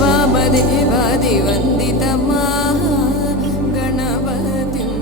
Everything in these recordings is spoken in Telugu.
वामदेवादिवन्दितमा गणपतिम्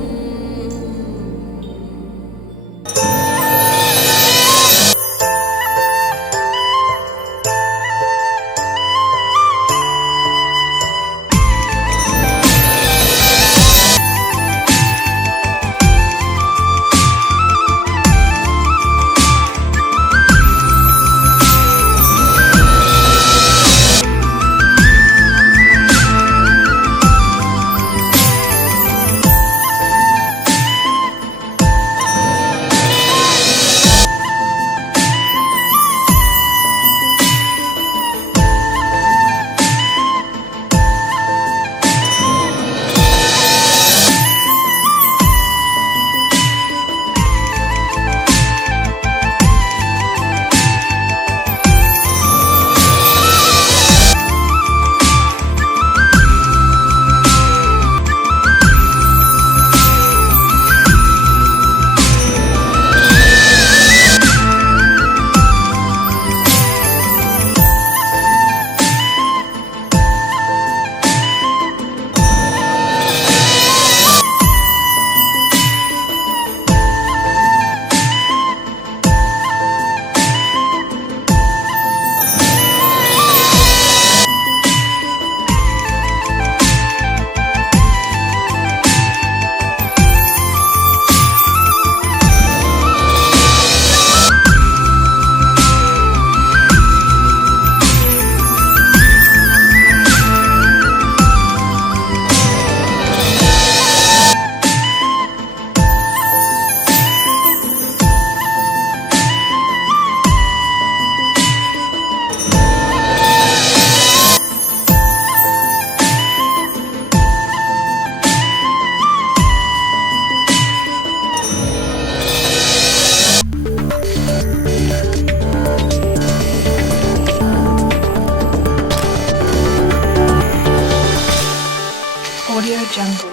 Audio Jungle.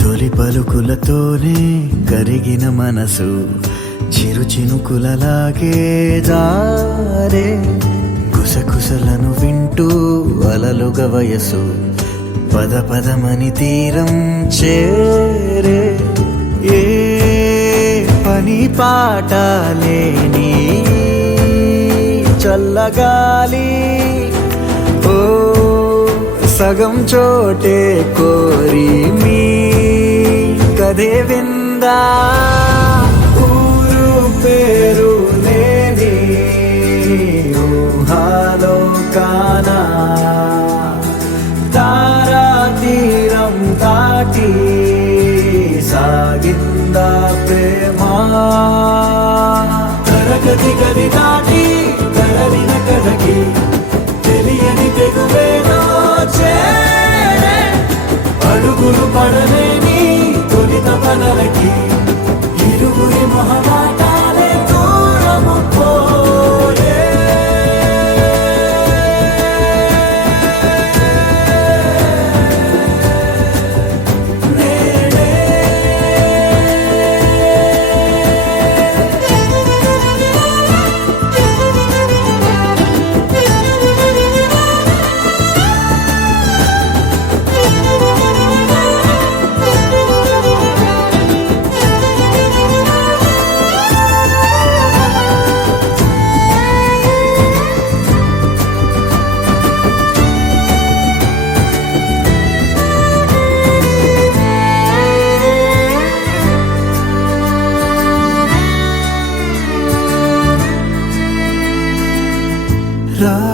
తొలి పలుకులతోనే కరిగిన మనసు చిరు చినుకులలాగే జారే కుసకుసలను వింటూ అలలుగ వయసు పద పదమని తీరం చేరే ఏ పని పాట లేని చల్లగాలి ఓ సగం చోటే కోరి మీ కథే విందా ఊరు పేరు లేని ఊహాలో కానా తారా తీరం దాటి సాగిందా ప్రేమ తరగతి గది దాటి తరలిన కథకి తెలియని తెగువేదో చేరే అడుగులు పడలేని తొలిత పనలకి ఇరుగురి మొహమాటాలే దూరము పోయే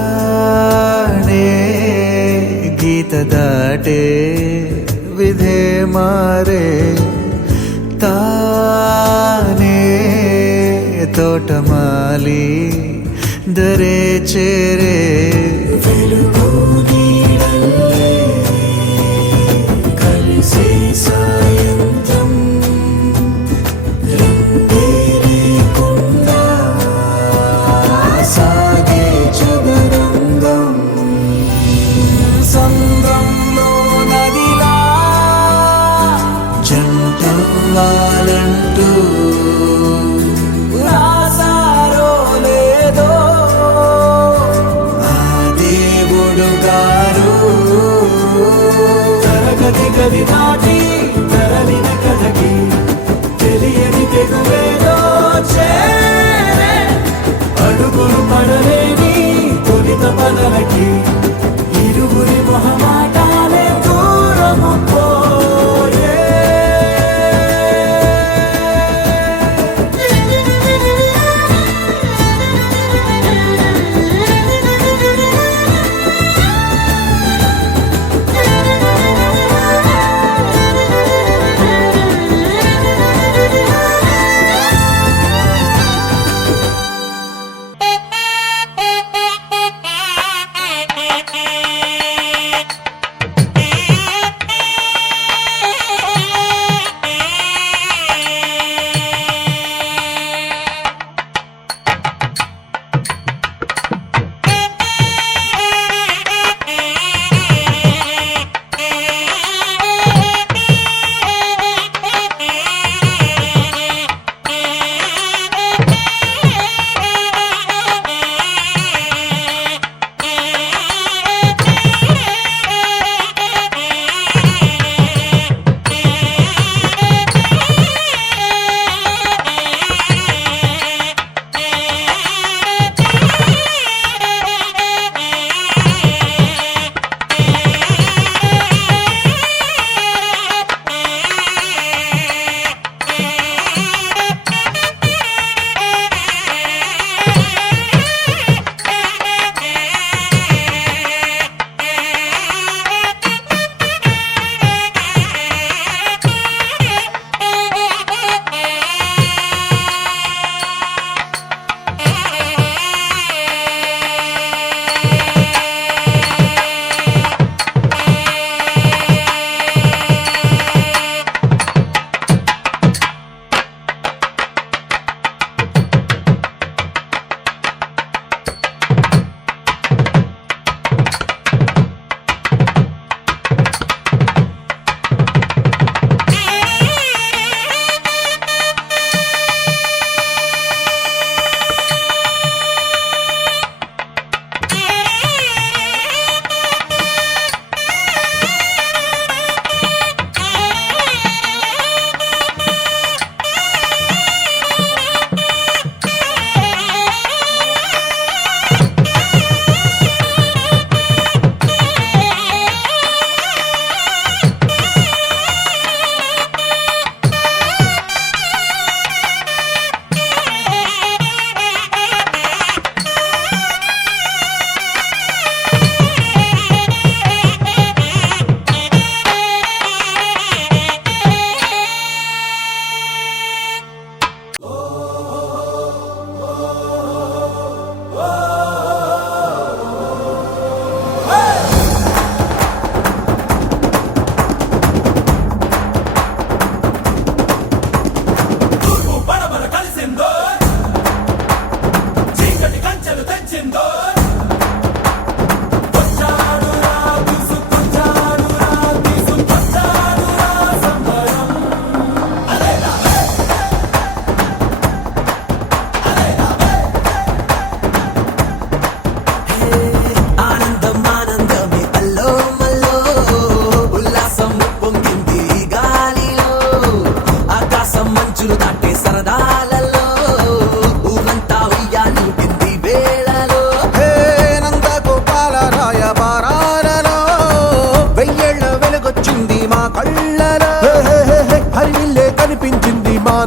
राणे गीत दाटे विधे मारे ताने तोटमाली दरे चेरे అవ్వాలంటూ రాసారో లేదో ఆ దేవుడు గారు. తరగతి గది దాటి తరలిన కథకి తెలియని తెగువేదో చేరే, అడుగులు పడలేని తొలిత పదలకి ఇరుగురి మొహమాటాలే దూరము పోయే.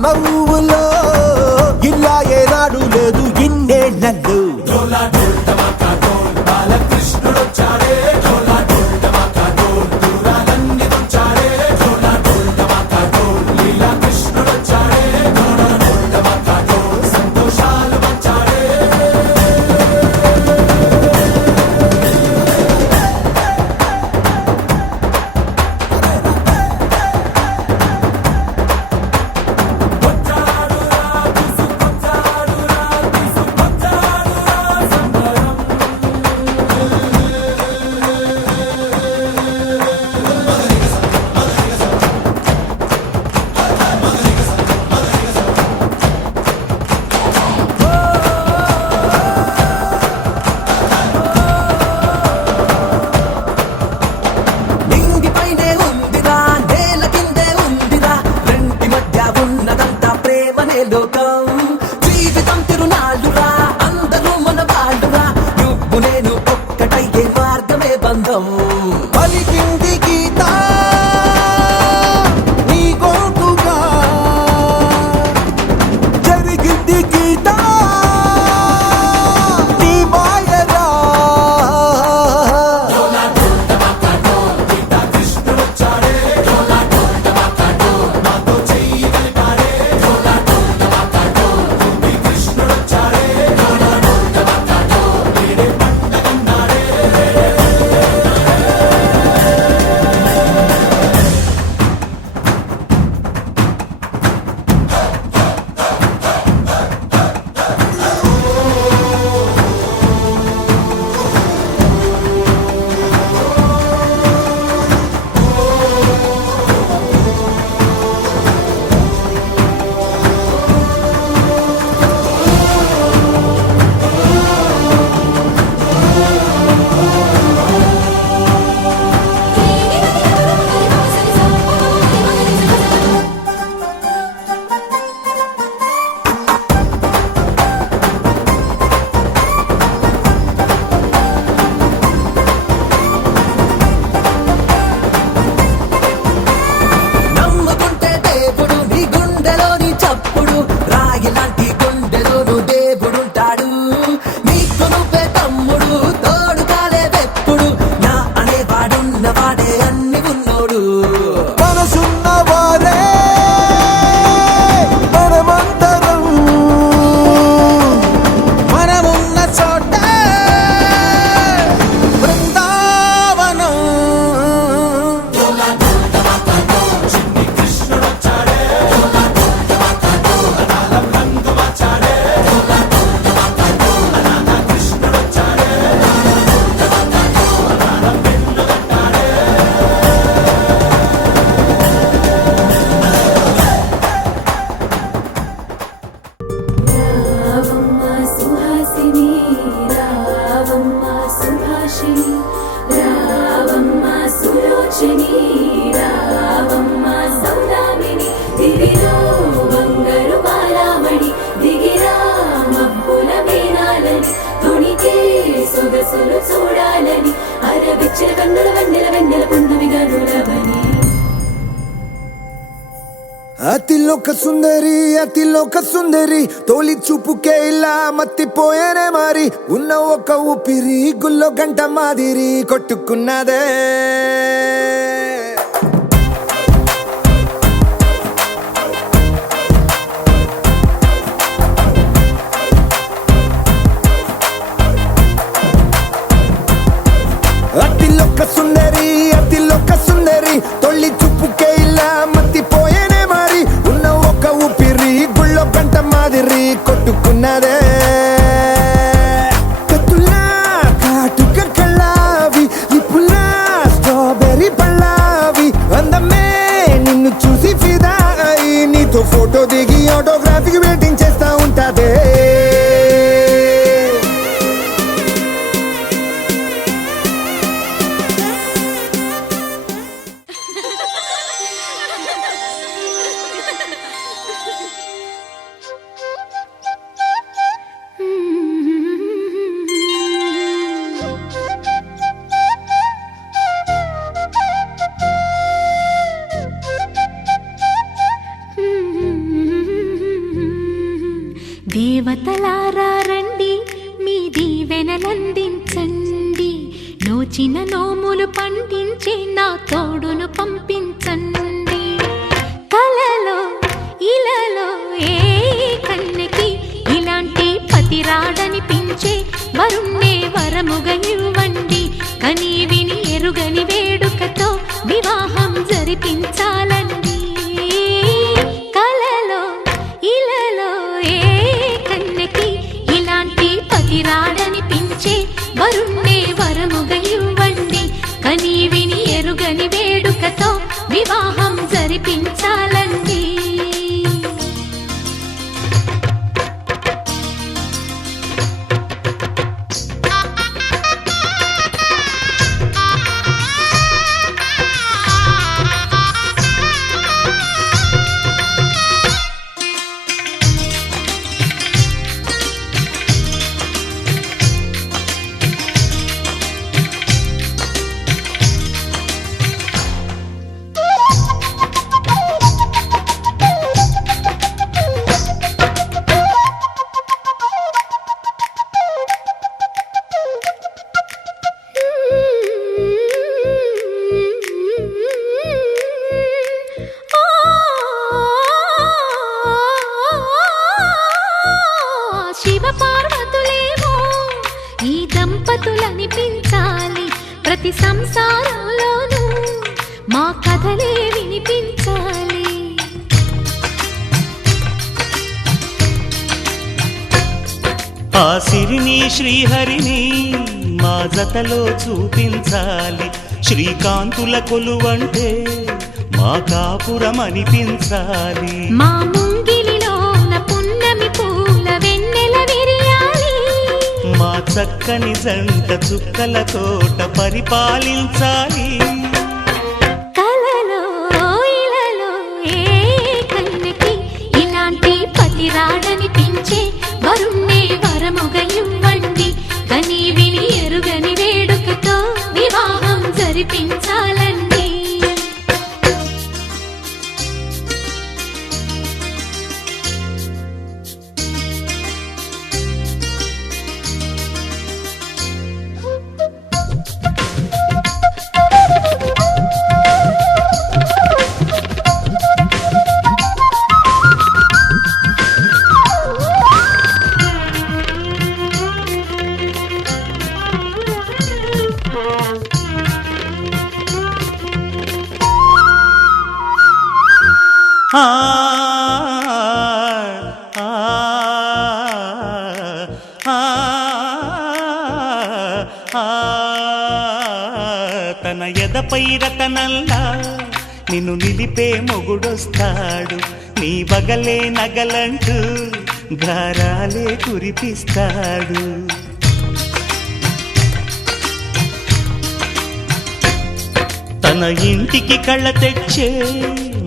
నవ్వులో ఇలా ఏనాడు లేదు ఇన్నేళ్లలో. లోకం జీవితం తిరునాళ్ళురా అందరూ మన వాళ్ళురా నువ్వు నేను ఒక్కటయ్యే మార్గమే బంధం పలికింది గీత నీ గోటుగా జరిగింది గీత నీ మాయరా నమ్ముకుంటే దేవుడు నీ గుండెలోని చప్పుడు రాయిలాంటి గుండెలోను దేవుడుంటాడు నీకు నువ్వే తమ్ముడు తోడు కాలేదెప్పుడు నా అనేవాడున్న వాడే అన్ని ఉన్నోడు మనసున్న వారే మనమంతరం మనమున్న చోట బృందావనం రావమ్మ సుహాసిని రావమ్మ సుభాషిణి రావమ్మ సులోచని రావమ్మ సౌదామిని దివిలో బంగారు బాలామణి దిగిరా మబ్బుల మేనాలని తుణికే సొగసులు చూడాలని అరవిచ్చిన కన్నుల వెన్నెల వెన్నెల పున్నమిగా నులవని అతిలోక సుందరి తోలి చూపుకే ఇలా మత్తిపోయేనే మరి ఉన్న ఒక ఊపిరి గుల్లో గంట మాదిరి కొట్టుకున్నదే అతిలోక సుందరి తొలి చూపుకే ఇలా మత్తిపోయేనే మరి ఉన్న ఒక ఊపిరి గుళ్ళో గంట మాదిరి కొట్టుకున్నదే కత్తులా కాటుక కళ్ళావి ఇప్పులా స్ట్రాబెర్రీ పళ్ళావి అందమే నిన్ను చూసి ఫిదా అయి నీతో ఫోటో దిగి ఆటోగ్రాఫీకి వెయిటింగ్ చేస్తా ఉంటాదే దేవతలారా రండి మీ దీవెనలందించండి నోచిన నోములు పండించే నా తోడును పంపించండి కలలో ఇలలో ఏ కన్నెకి ఇలాంటి పతిరాడనిపించే వరుణ్ణే వరముగా ఇవ్వండి కని విని ఎరుగని వేడుకతో వివాహం జరిపించాలండి కలలో ఇలలో ఏ కన్నెకి ఇలాంటి పతిరాడనిపించే వరుణ్ణే వరముగా ఇవ్వండి కని విని ఎరుగని వేడుకతో ప్రతి సంసారంలోనూ మా కథలే వినిపించాలి. ఆ సిరిని శ్రీహరిని మా జతలో చూపించాలి. శ్రీకాంతుల కొలువంటే మా కాపురం అనిపించాలి. మా ముంగిలిలోన పున్నమి పూల వెన్నెల విరియాలి. మా చక్కని జంట చుక్కల తోట పరిపాలించాలి. కలలో ఇలలో ఏ కన్నెకి ఇలాంటి పతి రాడనిపించే వరుణ్ణే వరముగా ఇవ్వండి. కని విని ఎరుగని వేడుకతో వివాహం జరిపించాలండి. ఆ ఆ ఆ తన ఎదపై రతనల్లా నిన్ను నిలిపే మొగుడొస్తాడు. నీ బగలే నగలంటూ గారాలే కురిపిస్తాడు. తన ఇంటికి కళ్ళ తెచ్చే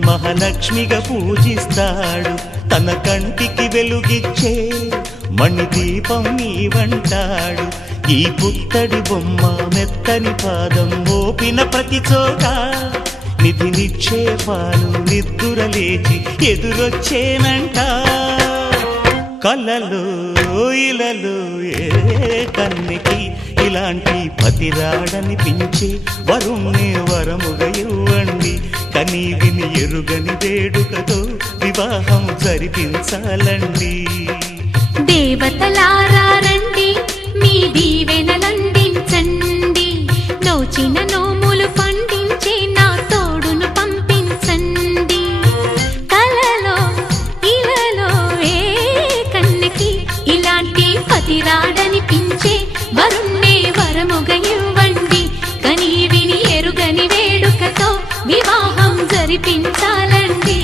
మహాలక్ష్మిగా పూజిస్తాడు. తన కంటికి వెలుగిచ్చే మణిదీపం నీవంటాడు. ఈ పుత్తడి బొమ్మ మెత్తని పాదం మోపిన ప్రతి చోట నిధి నిక్షేపాలు నిద్దురలేచి ఎదురొచ్చేనంట. కలలో ఇలలో ఏ కన్నెకి ఇలాంటి పతి రాడనిపించే వరుణ్ణే వరముగా ఇవ్వండి. కని విని ఎరుగని వేడుకతో వివాహం జరిపించాలండి. దేవతలారా రండి, మీ దీవెనలందించండి. నోచిన నోములు పండించే నా తోడును పంపించండి. కలలో ఇలలో ఏ కన్నెకి ఇలాంటి పతి రాడనిపించే వరుణ్ణే వరముగా ఇవ్వండి. కని విని ఎరుగని వేడుకతో వివాహం జరిపించాలండి.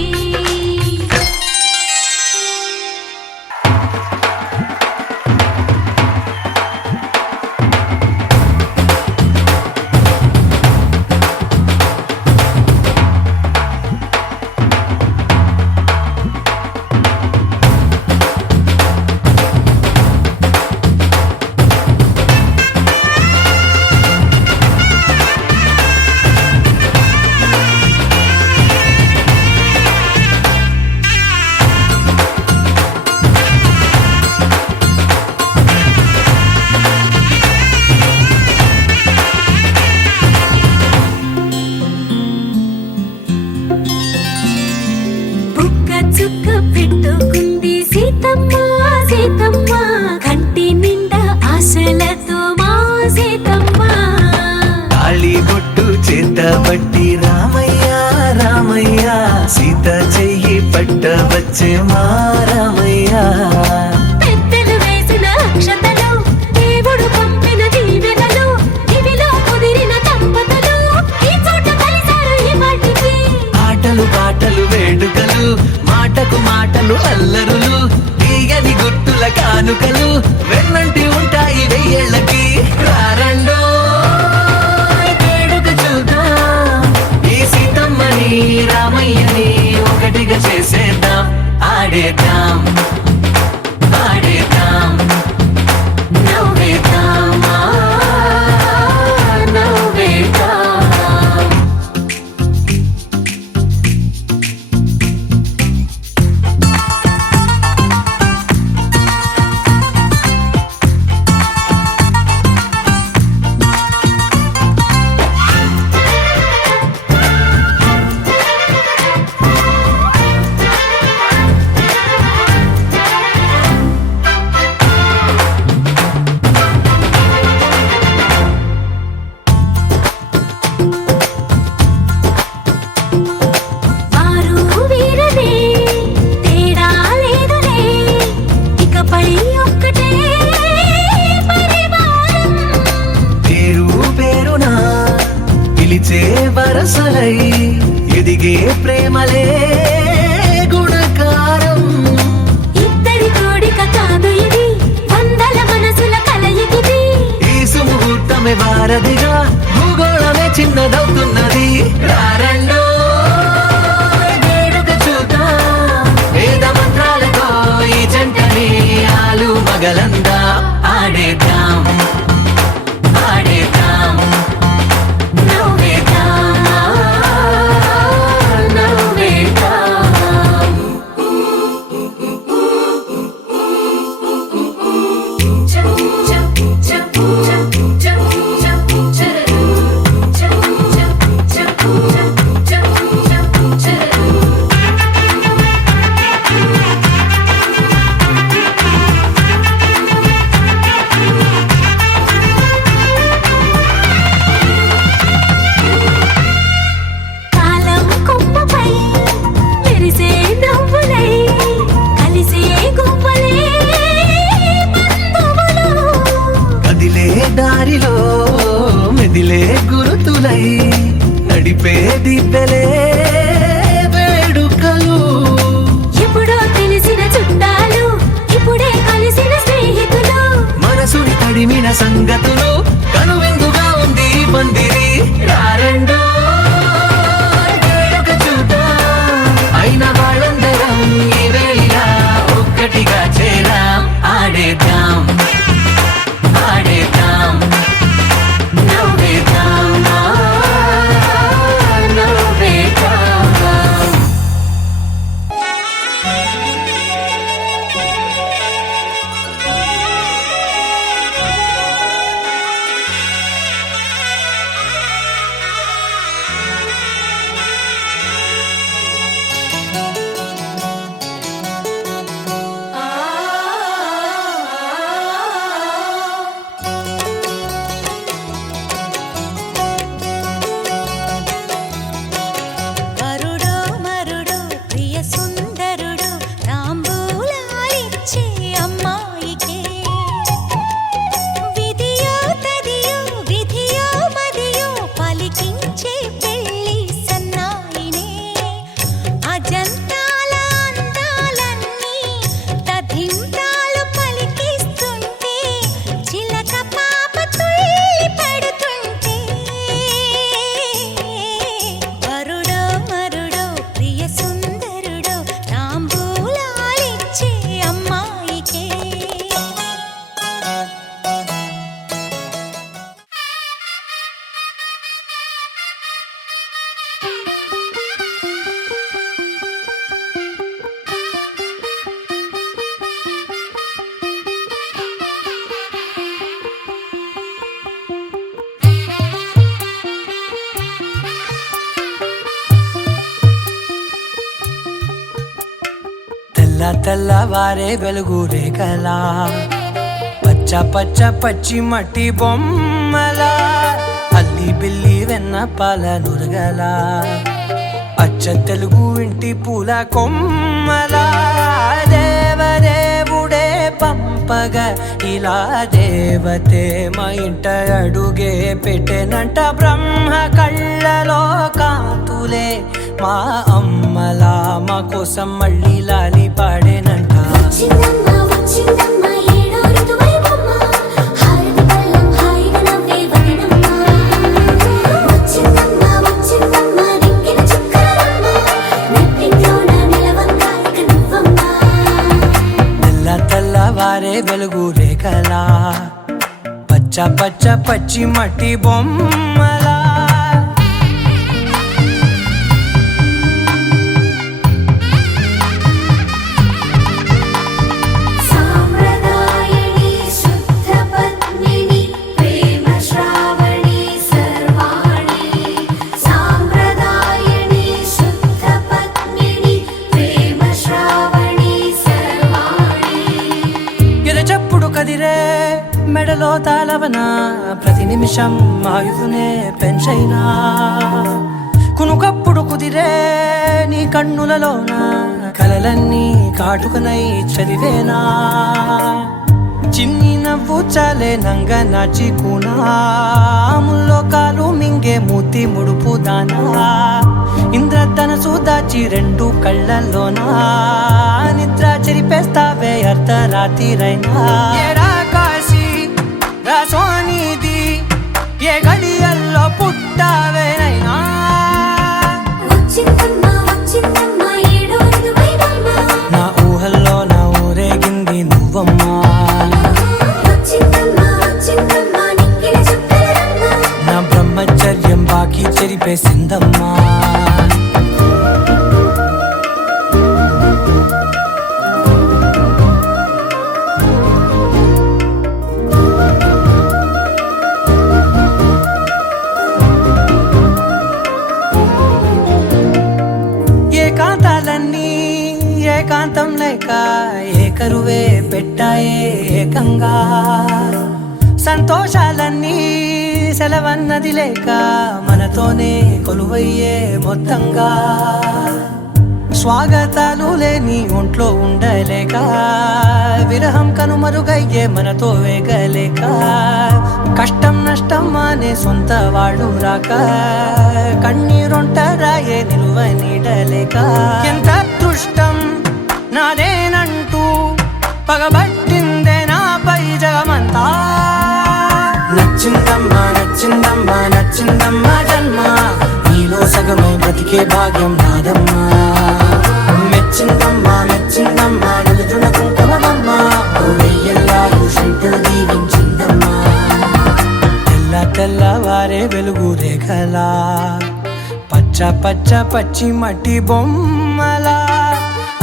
చుక్క పెట్టుకుంది సీతమ్మ సీతమ్మ, కంటి నిండా ఆశలతో మా సీతమ్మ. తాళి బొట్టు చేత బట్టి రామయ్య రామయ్య, సీత చెయ్యి పట్ట వచ్చే మా రామయ్య. పెద్దలు వేసిన అక్షతలు, దేవుడు పంపిన దీవెనలు, ఇవిలో కుదిరిన దంపతులు ఈ చోట కలిసారు ఈ వాటికి. ఆటలు పాటలు వేడుకలు, మాటకు మాటలు అల్లరులు, తీయని గుర్తుల కానుకలు వెన్నంటి ఉంటాయి వెయ్యేళ్ళకి. రారండో వేడుక చూద్దాం, ఈ సీతమ్మని రామయ్యని ఒకటిగా చేసేద్దాం. ఆడేద్దాం ఆడేద్దాం నవ్వేద్దాం నవ్వేద్దాం. పగలందా ఆడేద్దాం ఆడేద్దాం నవ్వేద్దాం నవ్వేద్దాం కాలం కొమ్మపై మెరిసే నవ్వులై కలిసే గువ్వలే బంధువులు కదిలే దారిలో మెదిలే గురుతులై నడిపే దిబ్బెలే వేడుకలు ఎప్పుడో తెలిసిన చుట్టాలు ఇప్పుడే కలిసిన స్నేహితులు మనసుని తడిమిన సంగతులు కనువిందుగా ఉంది ఈ పందిరి రారండో వేడుక చూద్దాం అయిన వాళ్ళందరం ఈ వేళ ఒక్కటిగా చేరాం ఆడేద్దాం ఆడేద్దాం నవ్వేద్దాం నవ్వేద్దాం వరుడో మరుడో ప్రియ సుందరుడు తాంబూలాలిచ్చే అమ్మాయికే విధియో తదియో విధియో మదియో పలికించే పెళ్లి సన్నాయినే అజంతాల అందాలన్నీ తధింతాలు పలికిస్తుంటే చిలక పాప తుళ్ళి పడుతుంటే వరుడో మరుడో ప్రియ సుందరుడో తాంబూలాలిచ్చే అమ్మాయికే తెల్ల తెల్లవారే వెలుగు రేఖలా పచ్చ పచ్చ పచ్చి మట్టి బొమ్మలా అల్లి బిల్లి వెన్న పాల నురగలా అచ్చ తెలుగు ఇంటి పూల కొమ్మలా దేవదేవుడే పంపగా ఇలా దేవతే మా ఇంట అడుగే పెట్టెనంట బ్రహ్మ కళ్ళలో కాంతులే మా అమ్మలా మా కోసం మళ్ళీ లాలి పాడేనంట వచ్చిందమ్మ వచ్చిందమ్మ ఏడో ఋతువైవమ్మ హారతి పళ్ళం హాయిగా నవ్వే వదినమ్మ వచ్చిందమ్మ వచ్చిందమ్మ నెక్కిన చుక్కలమ్మ నెట్టింట్లోన నిలవంగా ఇక నువ్వమ్మ తెల్ల తెల్లవారే వెలుగు రేఖలా పచ్చ పచ్చ పచ్చి మట్టి బొమ్మలా సాంప్రదాయని శుద్ధ పద్మిని ప్రేమ శ్రావణి సర్వాణి సాంప్రదాయని శుద్ధ పద్మిని ప్రేమ శ్రావణి సర్వాణి ఎరచప్పుడు కదిరే మెడలో తాళవన ప్రతి నిమిషం ఆయువునే పెంచైనా కునుకప్పుడు కుదిరే నీ కన్నులలోన కలలన్నీ కాటుకనై చదివేనా చిన్ని నవ్వు చాలే నంగ నాచి కూనాముల్లో కాలు మింగే మూతి ముడుపు దానా ఇంద్రధనసు దాచి రెండు కళ్ళల్లోనా నిద్ర చెరిపేస్తావే అర్ధరాత్రిరైనా ఏరా కాశీ రా సోనిది ఏ గడియల్లో పుట్టావేనైనా వచ్చిందమ్మ వచ్చిందమ్మ ఏడో ఋతువైవమ్మ నా ఊహల్లో నా ఊరేగింది నువ్వమ్మా ఏకాంతం లేక ఏకరువే పెట్టాయే ఏకంగా సంతోషాలన్నీ సెలవన్నది లేక మనతోనే కొలువయ్యే మొత్తంగా స్వాగతాలు లేని ఒంట్లో ఉండలేక విరహం కనుమరుగయ్యే మనతో వేగలేక కష్టం నష్టం అనే సొంత వాళ్ళు రాక కన్నీరొంటరాయే నిలువ నీడలేక ఎంత అదృష్టం నాదేనంటూ పగబట్టిందే నాపై జగమంతా నచ్చిందమ్మా నచ్చిందమ్మా నచ్చిందమ్మా జన్మ నీలో సగమై బ్రతికే భాగ్యం నాదమ్మా మెచ్చిందమ్మా మెచ్చిందమ్మా నిలుచున్న కుంకుమమ్మా వెయ్యల్లాలు శంకరు దీవించిందమ్మా తెల్ల తెల్లవారే వెలుగు రేఖలా పచ్చ పచ్చ పచ్చి మట్టి బొమ్మలా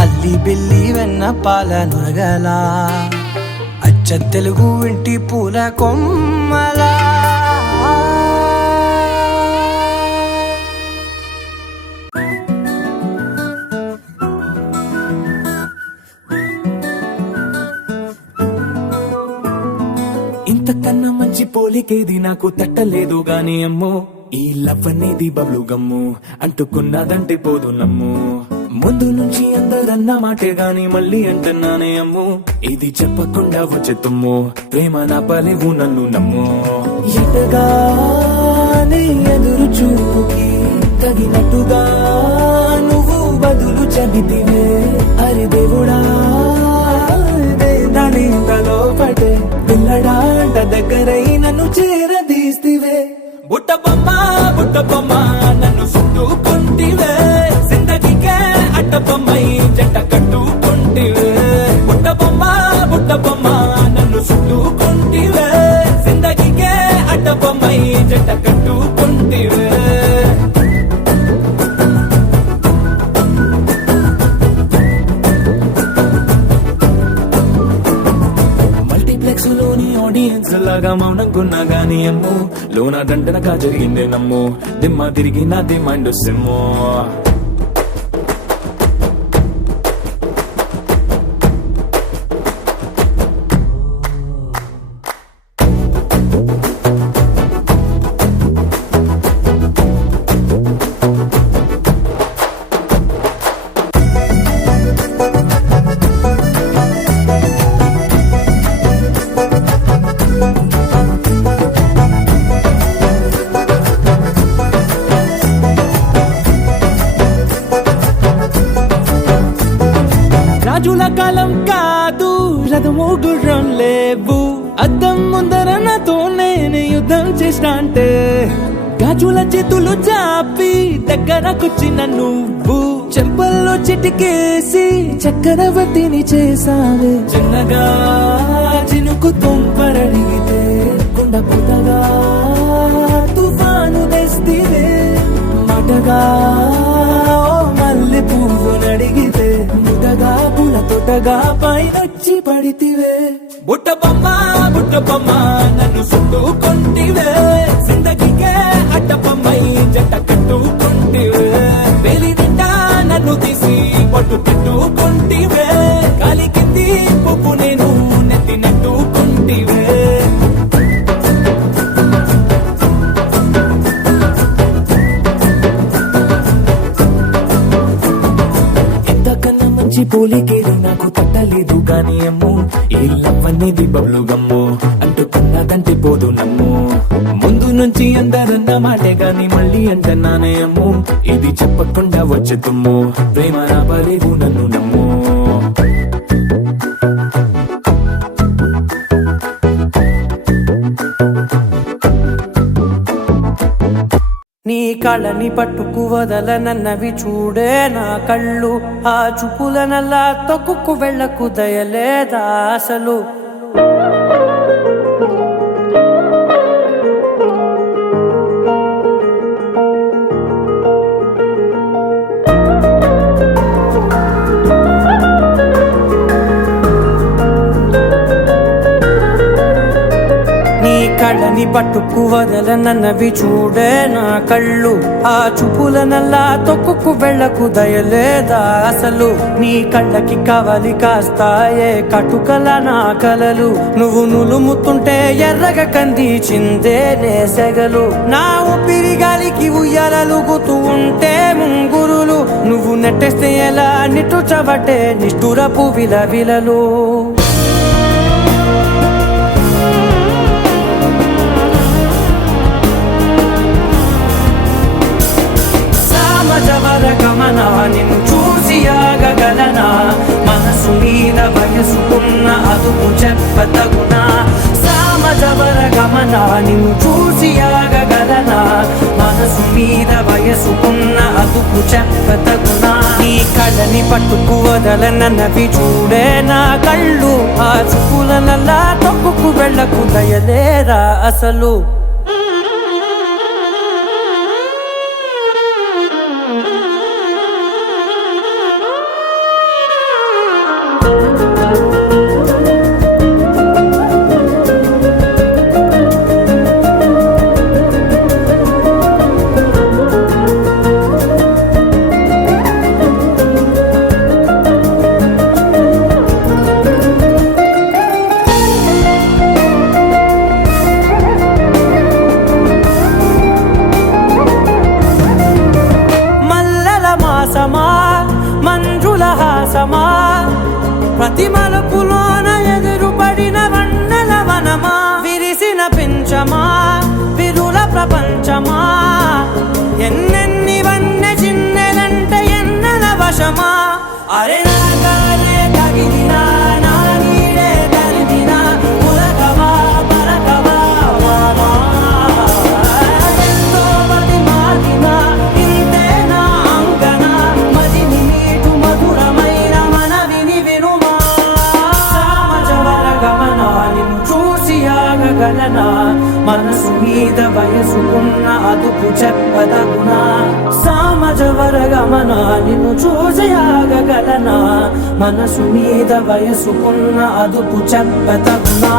అల్లి బిల్లి వెన్న పాల నురగలా అచ్చ తెలుగు ఇంటి పూల కొమ్మలా ఇంతకన్నా మంచి పోలికేది నాకు తట్టలేదు గాని అమ్మో ఈ లవ్ అనేది బబ్లు గమ్ము అంటుకున్నదంటే పోదు నమ్ము ముందు నుంచి అందరన్న మాటే గాని మళ్ళీ అంటున్నానే అమ్ము ఇది చెప్పకుండా వచ్చే తుమ్ము ప్రేమ నా పలేవు నన్ను నమ్ము ఎటగానే ఎదురు చూపుకి తగినట్టుగా నువ్వు బదులు చెబితివే అరే దేవుడా దానింతలో పడే పిల్లడాంట దగ్గరై నన్ను చేరదీస్తివే బుట్ట బొమ్మ నన్ను చుట్టుకుంటివే జిందగీకే అట్ట బొమ్మై జంట కట్టుకుంటివే బుట్ట బొమ్మ నన్ను చుట్టుకుంటివే జిందగీకే అట్ట బొమ్మై జంట కట్టుకుంటివే లోని ఆడియన్స్ లాగా మౌనంకున్నా గానీ అమ్ము లోన దండనగా జరిగిందే నమ్ము దిమ్మ తిరిగి నాది మైండ్ సిమ్ము రాజుల కాలం కాదు రథము గుర్రం లేవు అద్దం ముందర నాతో నేను యుద్ధం చేస్తా అంటే గాజుల చేతులు చాపి దగ్గరకొచ్చిన నువ్వు చెంపల్లో చిటికేసి చక్రవర్తిని చేసావే చిన్నగా చినుకు తుంపరడిగితే కుండ పుటగా తుఫాను తెస్తివే మాటగా మల్లె పువ్వు నడిగితే ముటగా పుల తొటగా పైనొచ్చి పడితివే బుట్ట బొమ్మ నన్ను చుట్టుకుంటివే జిందగీకే అట్ట బొమ్మై జంట కట్టుకుంటివే వేలి నిండా నన్ను తీసి పట్టు పెట్టుకుంటివే గాలి కింది పువ్వు నేను నెత్తినట్టుకుంటివే పోలికేది నాకు తట్టలేదు గాని అమ్ము ఈ లవ్ అనేది బబ్లు గమ్ము అంటుకున్నదంటే పోదు నమ్ము ముందు నుంచి అందరన్న మాటే గాని మళ్ళీ అంటున్నానే అమ్ము ఇది చెప్పకుండా వచ్చే తుమ్ము ప్రేమ నా పలేవు నన్ను నమ్ము నీ కళ్ళని పట్టుకు వదలనన్నవి చూడే నా కళ్ళు ఆ చూపులనల్లా తొక్కుకు వెళ్ళకు దయలేదా అసలు కళ్ళని పట్టుకు వదలనన్నవి చూడే నా కళ్ళు ఆ చూపులనల్లా తొక్కుకు వెళ్ళకు దయలేదా అసలు నీ కళ్ళకి కవలి కాస్తాయే కటుకల నా కలలు నువ్వు నులుముతుంటే ఎర్రగ కంది చిందే నేసెగలు నా ఊపిరి గాలికి ఉయ్యాలలుగుతూ ఉంటే ముంగురులు నువ్వు నెట్టేస్తే ఎలా నిట్టుచబట్టే నిష్ఠురపు విలవిలలు సామజవర గమన నిన్ను చూసి ఆగగలనా మనసు మీద వయసుకున్న అదుపు చెప్పతగునా సామజవర గమన నిన్ను చూసి ఆగగలనా మనసు మీద వయసుకున్న అదుపు చెప్పతగునా నీ కళ్ళని పట్టుకు వదలనన్నవి చూడే నా కళ్ళు ఆ చూపులనల్లా తొక్కుకు వెళ్ళకు దయలేరా అసలు మంజుల హాసమా ప్రతి మలుపులోన ఎదురుపడిన వన్నెల వనమా విరిసిన పించమా విరుల ప్రపంచమా ఎన్నెన్ని వన్నె చిన్నెలంటే ఎన్నెల వశమా అరే నాగాలే తగిలినా నా నీడే తరిమినా ఉలకవా పరకవా వామా ఎంతో మది మాటినా ఇంతేనా అంగన మదిని నీటు మధురమైన మనవిని వినుమా సామజవర గమన నిన్ను చూసి ఆగగలనా మనసు మీద వయసుకున్న అదుపు చెప్పదగునా సామజవర గమన నిన్ను చూసి ఆగగలనా మనసు మీద వయసుకున్న అదుపు చెప్పదగునా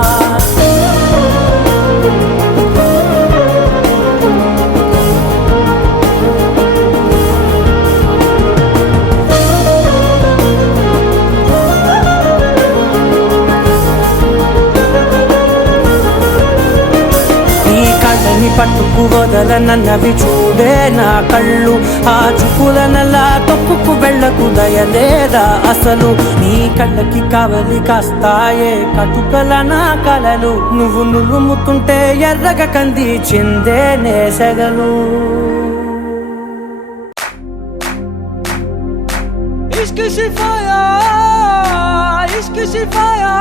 పట్టుకు వదలనన్నవి చూడే నా కళ్ళు ఆ చూపులనల్లా తొక్కుకు వెళ్ళకు దయలేదా అసలు నీ కళ్ళకి కవలి కాస్తాయే కటుకల నా కలలు నువ్వు నులుముతుంటే ఎర్రగ కంది చిందే నేసెగలు ఇష్క్ సిఫాయా ఇష్క్ సిఫాయా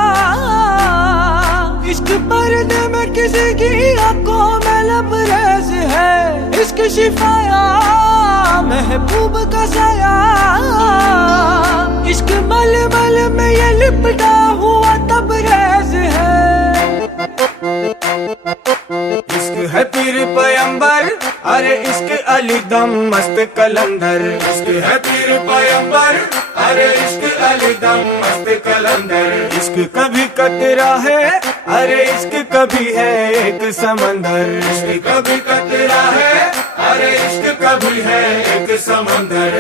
इश्क पर्दे में किसी की आंखों में लबरेज है इश्क शिफाया महबूब का साया इश्क मल मल में ये लिपटा हुआ तबरेज है इश्क है पीर पैगंबर अरे इश्क अली दम मस्त कलंदर इश्क है पीर पैगंबर अरे इश्क अली दम मस्त कलंदर इश्क कभी कतरा है अरे इश्क कभी है एक समंदर इश्क कभी कतरा है अरे इश्क कभी है एक समंदर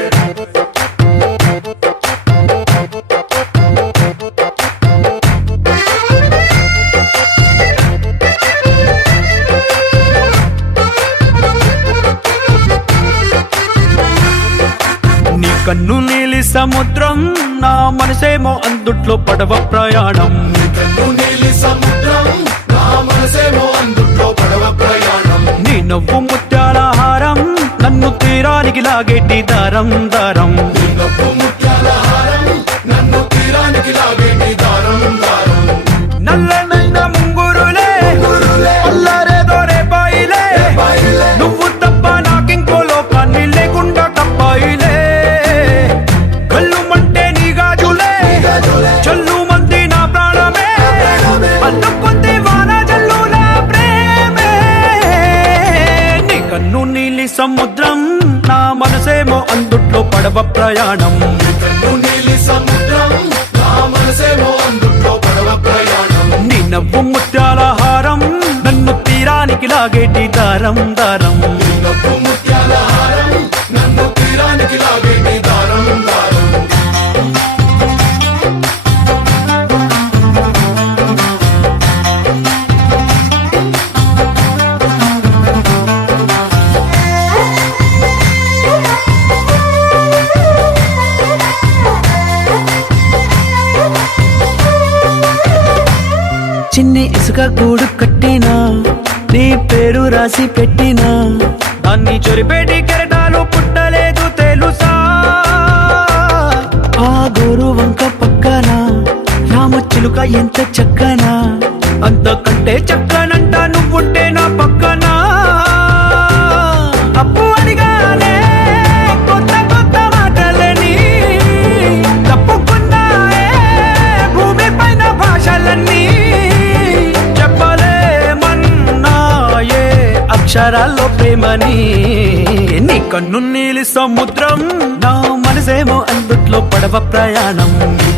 కన్ను నీలి సముద్రం నా మనసేమో అందుట్లో పడవ ప్రయాణం కన్ను నీలి సముద్రం నా మనసేమో అందుట్లో పడవ ప్రయాణం నీ నవ్వు ముత్యాల హారం నన్ను తీరానికి లాగేటి దారం దారం నీ నవ్వు ముత్యాల హారం నన్ను తీరానికి లాగేటి దారం దారం నల్లనైన ముంగురులే అల్లారేదో రేపాయిలే నువ్వు తప్ప నాకింకో లోకాన్ని లేకుండా తప్పాయిలే కళ్ళు మంటే నీ గాజులే చల్లు మంది నా ప్రాణమే అల్లుకుంది వాన జల్లుల ప్రేమే నీ కన్ను నీలి సముద్రం నా మనసేమో అందుట్లో పడవ ప్రయాణం లాగేటి దారం దారం నీ నవ్వు ముత్యాల హారం నన్ను తీరానికి లాగేటి దారం దారం చిన్ని ఇసుక గూడు కట్టినా నీ పేరు రాసి పెట్టినా దాన్ని చొరిపేటి కెరటాలు పుట్టలేదు తెలుసా ఆ గోరు వంక పక్కన రామచిలుక ఎంత చక్కనా అంతకంటే చక్కనంట నువ్వుంటే నా పక్కన అప్పు అడిగానే కొత్త కొత్త మాటలని తప్పుకున్నాయే భూమి పైన భాషలన్నీ చెప్పలేమన్నాయే అక్షరాల్లో ప్రేమని నీ కన్ను నీలి సముద్రం నా మనసేమో అందుట్లో పడవ ప్రయాణం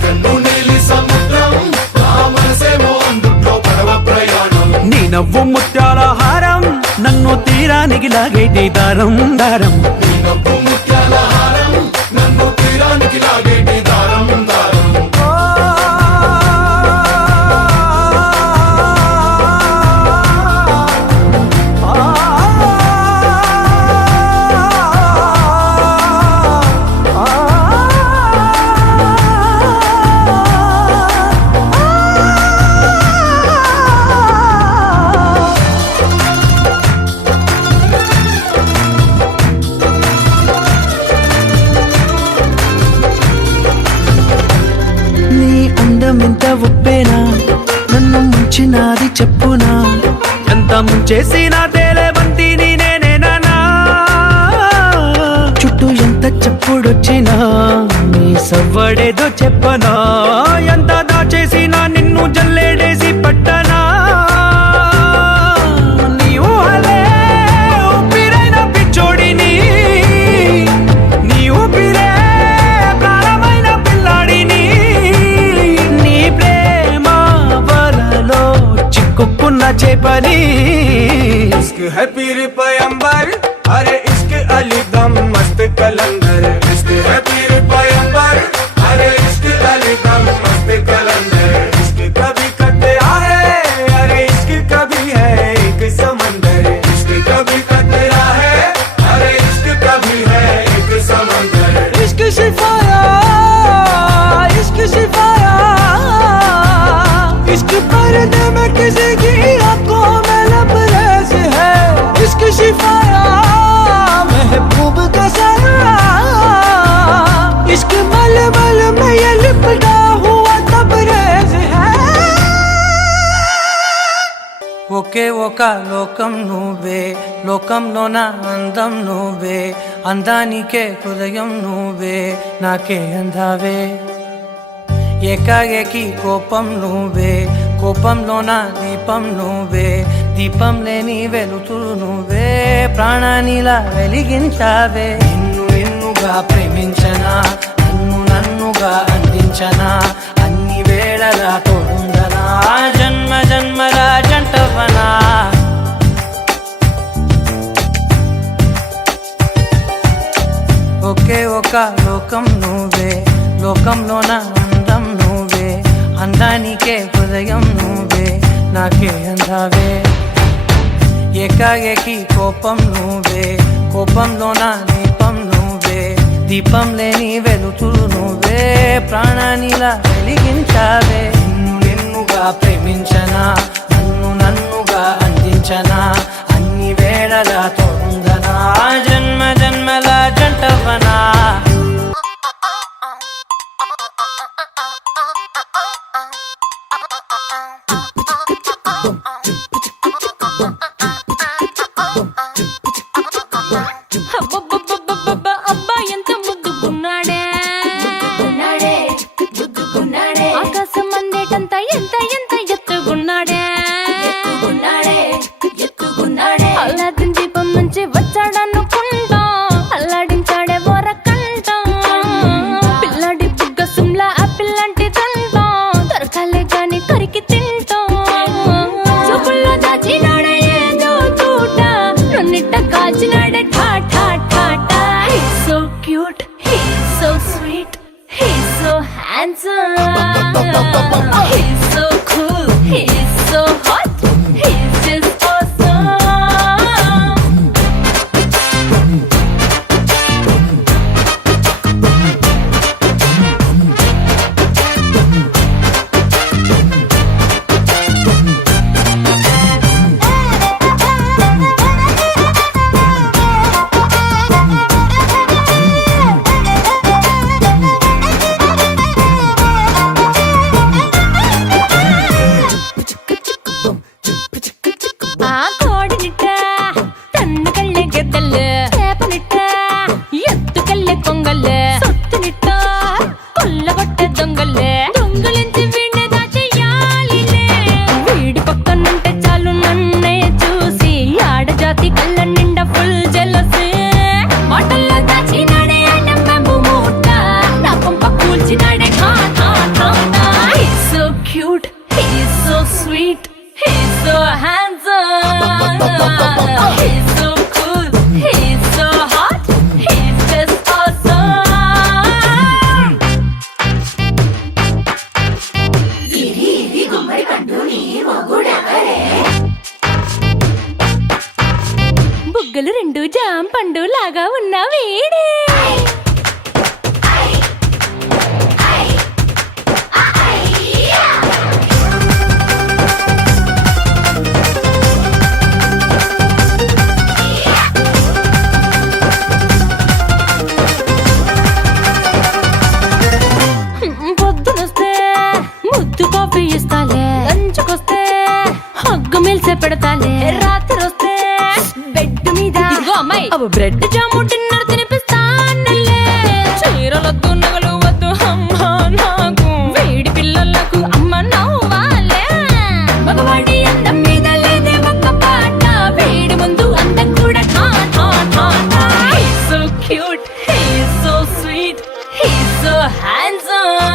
కన్ను నీలి సముద్రం నా మనసేమో అందుట్లో పడవ ప్రయాణం నీ నవ్వు ముత్యాల హారం నన్ను తీరానికి లాగేటి దారం దారం నీ నవ్వు ముత్యాల హారం నన్ను తీరానికి లాగేటి దారం దారం నీ అందమెంత ఒప్పేనా నన్ను ముంచినాది చెప్పునా ఎంత ముంచేసినా తేలేవంతి నేనేనా చుట్టూ ఎంత చెప్పుడొచ్చినా నీ సవ్వడేదో చెప్పనా ఎంత దాచేసినా నిన్ను జల్లేడేసి పట్టనా నీ ఊహలే ఊపిరైన పిచ్చోడిని నీ ఊపిరే ప్రాణమైన పిల్లాడిని నీ ప్రేమ వలలో చిక్కుకున్న చేపని इश्क है पीर पैगंबर अरे इश्क अली दम मस्त कलंदर इश्क है पीर पैगंबर अरे इश्क अली दम मस्त कलंदर इश्क कभी कतरा है अरे इश्क कभी है एक समंदर इश्क कभी कतरा है अरे इश्क कभी है एक समंदर इश्क शिफाया इश्क पर्दे में किसी की आंखों में लबरेज है इश्क शिफाया महबूब का साया इश्क मलमल में ये लिपटा हुआ तबरेज है ఒకే ఒక లోకం నువ్వే లోకంలోన అందం నువ్వే అందానికే హృదయం నువ్వే నాకే అందావే ఏకాఏకి కోపం నువ్వే కోపంలోన దీపం నువ్వే దీపం లేని వెలుతురు నువ్వే ప్రాణానిలా వెలిగించావే నిన్ను నిన్నుగా ప్రేమించనా నన్నుగా అందించనా అన్ని వేళలా తోడుందనా జన్మ జన్మల జంటవనా ఒకే ఒక లోకం నువ్వే లోకంలోన అందం నువ్వే అందానికే హృదయం నువ్వే నాకే అందావే ఏకాఏకి కోపం నువ్వే కోపంలోన దీపం నువ్వే దీపం లేని వెలుతురు నువ్వే ప్రాణానిలా వెలిగించావే నిన్ను నిన్నుగా ప్రేమించనా నన్నుగా అందించనా అన్ని వేళలా తోడుందనా జన్మ జన్మల జంటవనా అబ్బబ్బబ్బబ్బబ్బ, అబ్బా ఎంత ముద్దుకున్నాడే ఆకాశం అందేటంత ఎంత ఎంత ఎత్తుగున్నాడే అల్లాదిన్ దీపం నుంచి వచ్చాడనుకుంటా అల్లాడించాడే ఓరక్క He's so cool, he's so hot, he's just awesome. ఆ కోడినిట్ట తన్ను కళ్ళే గెద్దలు చేపనిట్ట ఎత్తు కళ్ళే కొంగలు సొత్తునిట్ట కొల్లగొట్టే దొంగలే దొంగలించి వీణ్ణి దాచేయాలిలే వీడి పక్కనుంటే చాలు నన్నే చూసి ఆడజాతి కళ్ళ నిండా ఫుల్ జెలసీ మాటల్లో దాచినాడే నమ్మము మూట నా పంప కూల్చినాడే ఖా ఖా ఖా He's so cute, he's so sweet, he's so handsome. He's so cool, he's so hot, he's just awesome. బుగ్గలు రెండు జామ పండు లాగా ఉన్న వీడే పొద్దునొస్తే ముద్దు కాఫీ ఇస్తాలే లంచ్కొస్తే హగ్గు మిల్సే పెడతాలే రాత్రి వస్తే బెడ్ మీద ఇదిగో అమ్మాయి అవి బ్రెడ్ జాము డిన్నర్ తినిపిస్తానులే చీరలొద్దు నగలు వద్దు అమ్మా నాకు వేడి పిల్లలకు అమ్మ నవ్వాలే మగవాడి అందం మీద లేదే ఒక్క పాట వేడి ముందు అందం కూడా ఠా ఠా ఠా ఠా He's so cute, he's so sweet, he's so handsome.